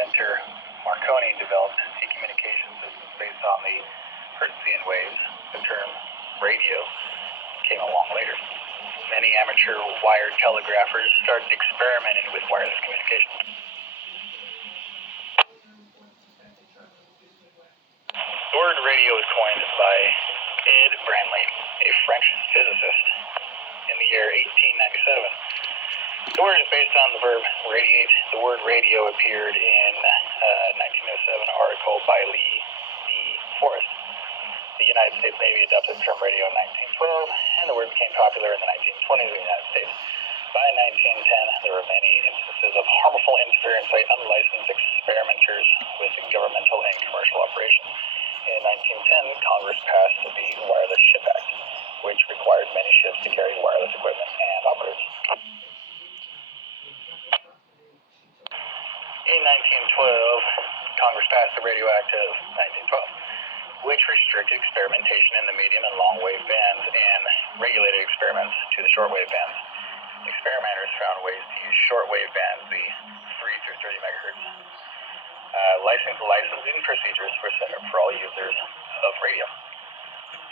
inventor Marconi developed a communication system based on the Hertzian waves. The term radio came along later. Many amateur wired telegraphers started experimenting with wireless communication. The word radio was coined by Ed Branly, a French physicist, in the year 1897. The word is based on the verb radiate. The word radio appeared in a 1907 article by Lee D. Forrest. The United States Navy adopted the term radio in 1912, and the word became popular in the 1920s in the United States. By 1910, there were many instances of harmful interference by unlicensed experimenters with governmental and commercial operations. In 1910, Congress passed the Wireless Ship Act, which required many ships to carry wireless equipment and operators. In 1912, Congress passed the Radio Act of 1912, which restricted experimentation in the medium and long wave bands and regulated experiments to the shortwave bands. Experimenters found ways to use shortwave bands, the 3 through 30 megahertz. Licensing procedures were set up for all users of radio.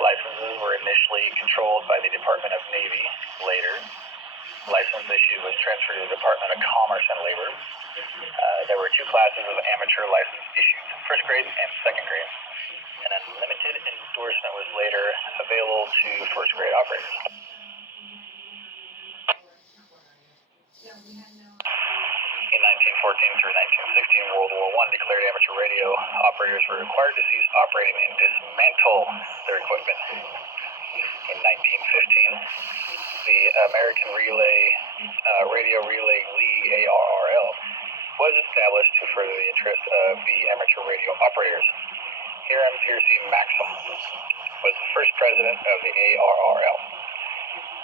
Licenses were initially controlled by the Department of Navy. Later, license issue was transferred to the Department of Commerce and Labor. There were 2 classes of amateur license issued, first grade and second grade. An unlimited endorsement was later available to first grade operators. In 1914 through 1916, World War I declared amateur radio operators were required to cease operating and dismantle their equipment. In 1915, the American Radio Relay League, ARRL, was established to further the interest of the amateur radio operators. Hiram Piercy Maxim was the first president of the ARRL.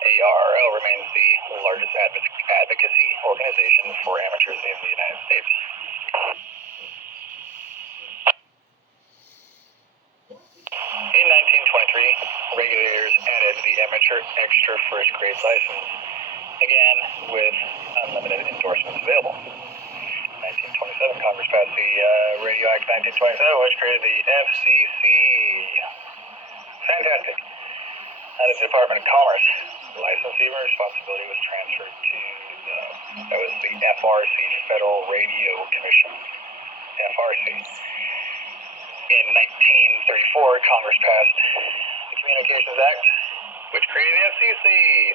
ARRL remains the largest advocacy organization for amateurs in the United States. In 1923, regulators added the amateur extra first grade license, again with unlimited endorsements available. In 1927, Congress passed the Radio Act 1927, which created the FCC. Fantastic. Out of the Department of Commerce, licensing responsibility was transferred to the FRC, Federal Radio Commission. FRC. In 1934, Congress passed the Communications Act, which created the FCC.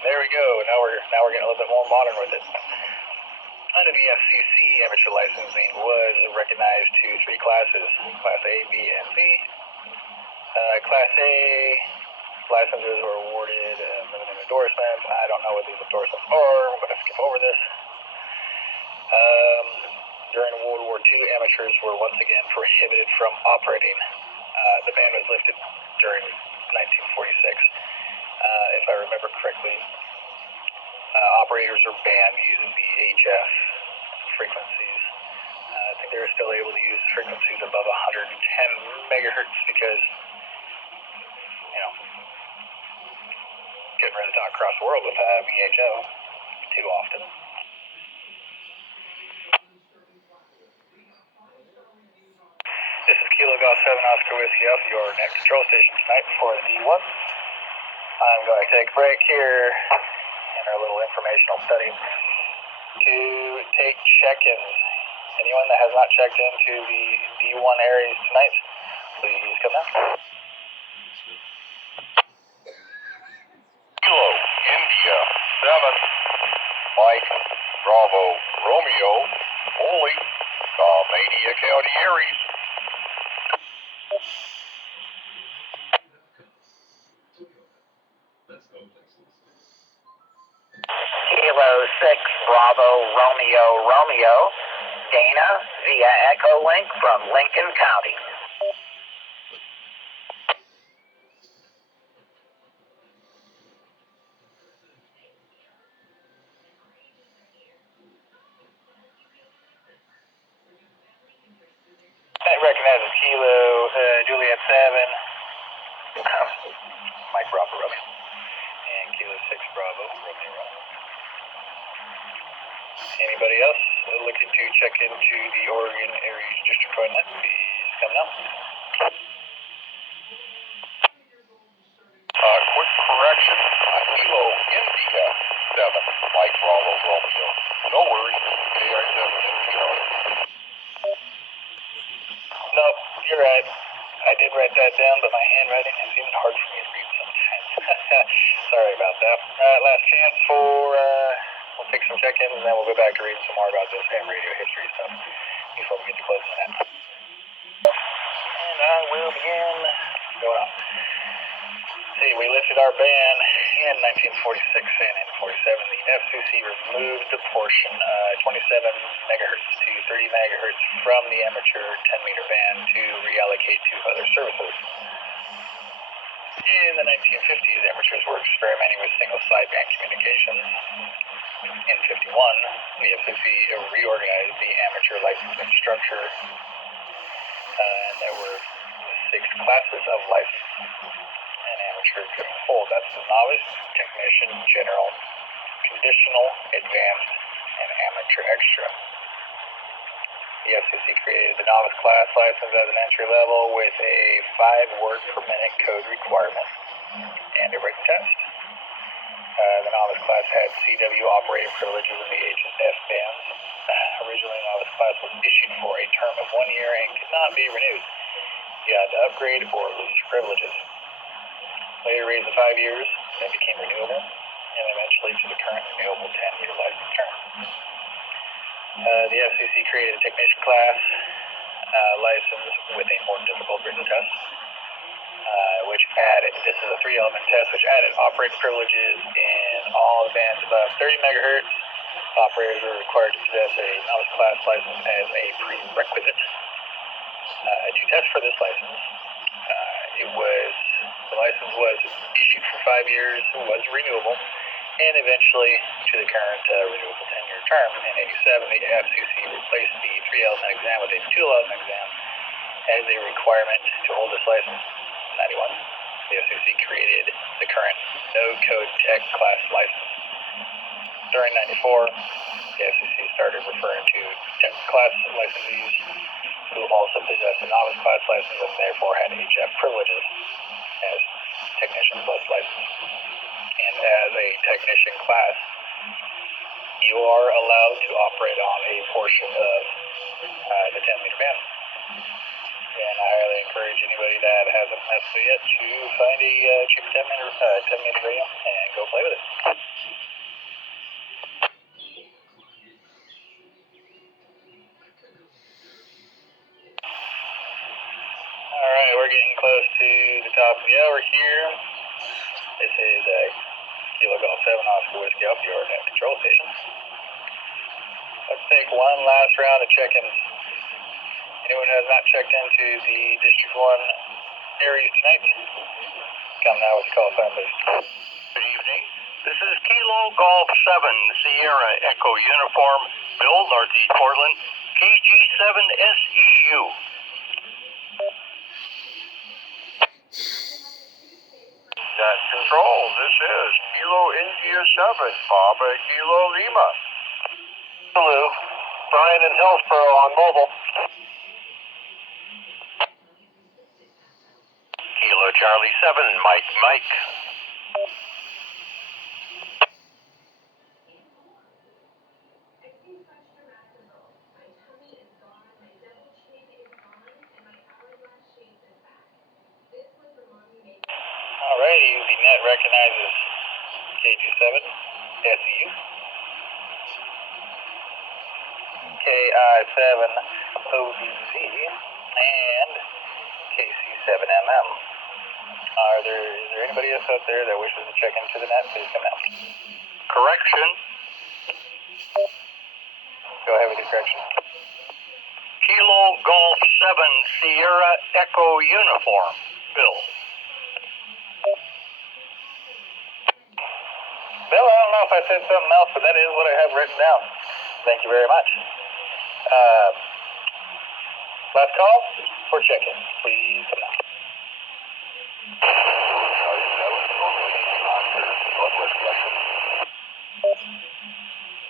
There we go. Now we're getting a little bit more modern with it. Under the FCC, amateur licensing was recognized to 3 classes: Class A, B, and C. Class A licenses were awarded limited endorsements. I don't know what these endorsements are. I'm going to skip over this. During World War II, amateurs were once again prohibited from operating. The ban was lifted during 1946. If I remember correctly, operators were banned using the HF frequencies. I think they were still able to use frequencies above 110 megahertz because, getting ready to talk across the world with VHF too often. This is Kilo Golf 7 Oscar Whiskey Alpha, your net control station tonight for the D1. I'm going to take a break here in our little informational study to take check-ins. Anyone that has not checked into the D1 areas tonight, please come down. Kilo, India, 7, Mike, Bravo, Romeo, Holy, Mania County Aries. Kilo 6, Bravo, Romeo, Romeo, Dana via Echo Link from Lincoln County. I recognize a Kilo, Juliet 7, Mike Bravo Romeo, and Kilo 6 Bravo Romeo Romeo. Anybody else? else looking to check into the Oregon Aries District coordinate, please come now. Quick correction. Kilo India 7, Mike Bravo Romeo. No worries, KI7 NPO. No, you're right. I did write that down, but my handwriting is even hard for me to read sometimes. Sorry about that. Last chance for, we'll take some check-ins, and then we'll go back to read some more about this ham radio history stuff before we get to closing that. And I will begin going on. See, we lifted our ban in 1946, and in 47, the FCC removed the portion 27 megahertz to 30 megahertz from the amateur 10-meter band to reallocate to other services. In the 1950s, amateurs were experimenting with single sideband communications. In 51, the FCC reorganized the amateur licensing structure, and there were 6 classes of license. Amateur could hold. That's the novice, technician, general, conditional, advanced, and amateur extra. The FCC created the novice class license as an entry level with a 5-word per minute code requirement and a written test. The novice class had CW operating privileges in the H and F bands. Originally, the novice class was issued for a term of 1 year and could not be renewed. You had to upgrade or lose your privileges. Later raised to 5 years, then became renewable, and eventually to the current renewable 10-year license term. The FCC created a technician class license with a more difficult written test, which added, this is a 3-element test, which added operating privileges in all the bands above 30 megahertz. Operators were required to possess a novice class license as a prerequisite. To test for this license, the license was issued for 5 years, was renewable, and eventually to the current renewable 10-year term. In 87, the FCC replaced the 3-element exam with a 2-element exam as a requirement to hold this license. In 91, the FCC created the current no-code tech class license. During 94, the FCC started referring to tech class licensees who also possessed a novice class license and therefore had HF privileges as technician plus license. And as a technician class, you are allowed to operate on a portion of the 10-meter band. And I highly encourage anybody that hasn't messed with it yet to find a cheap 10-meter radio and go play with it. Alright, we're getting close to the top of the hour here. This is Kilo Golf 7 Oscar Whiskey up your net control station. Let's take one last round of check-ins. Anyone who has not checked into the District 1 Aries tonight, come now with the call sign, please. Good evening. This is Kilo Golf 7 Sierra Echo Uniform, Bill, Northeast Portland, KG7SEU. Net control, this is Kilo India 7, Papa Kilo Lima. Hello, Brian in Hillsboro on mobile. Kilo Charlie 7, Mike. Alrighty, the net recognizes KG7, SEU, KI7, OBZ, and KC7MM. Is there anybody else out there that wishes to check into the net? Please come out. Correction. Go ahead with your correction. Kilo Golf 7 Sierra Echo Uniform, Bill. Bill, I don't know if I said something else, but that is what I have written down. Thank you very much. Last call for check-in. Please come out.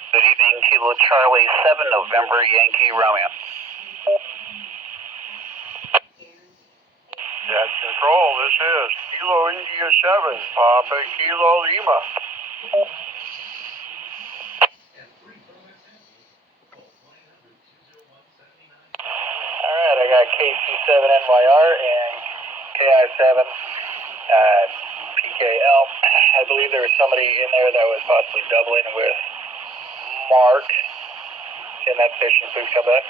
Good evening, Kilo Kilo Charlie 7 November Yankee Romeo. That's Control, this is Kilo India 7, Papa Kilo Lima. Alright, I got KC7NYR and KI7 PKL. I believe there was somebody in there that was possibly doubling with Mark. In that station, please come back.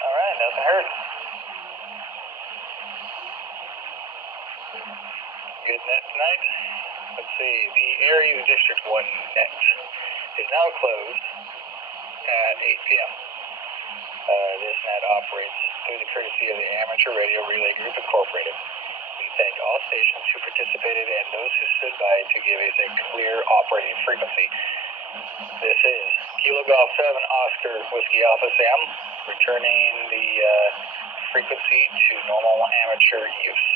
Alright, nothing heard. Good net tonight. Let's see, the area of District 1 net is now closed at 8 p.m. This net operates through the courtesy of the Amateur Radio Relay Group Incorporated. We thank all stations who participated and those who stood by to give us a clear operating frequency. This is Kilo Golf 7 Oscar Whiskey Alpha Sam, returning the frequency to normal amateur use.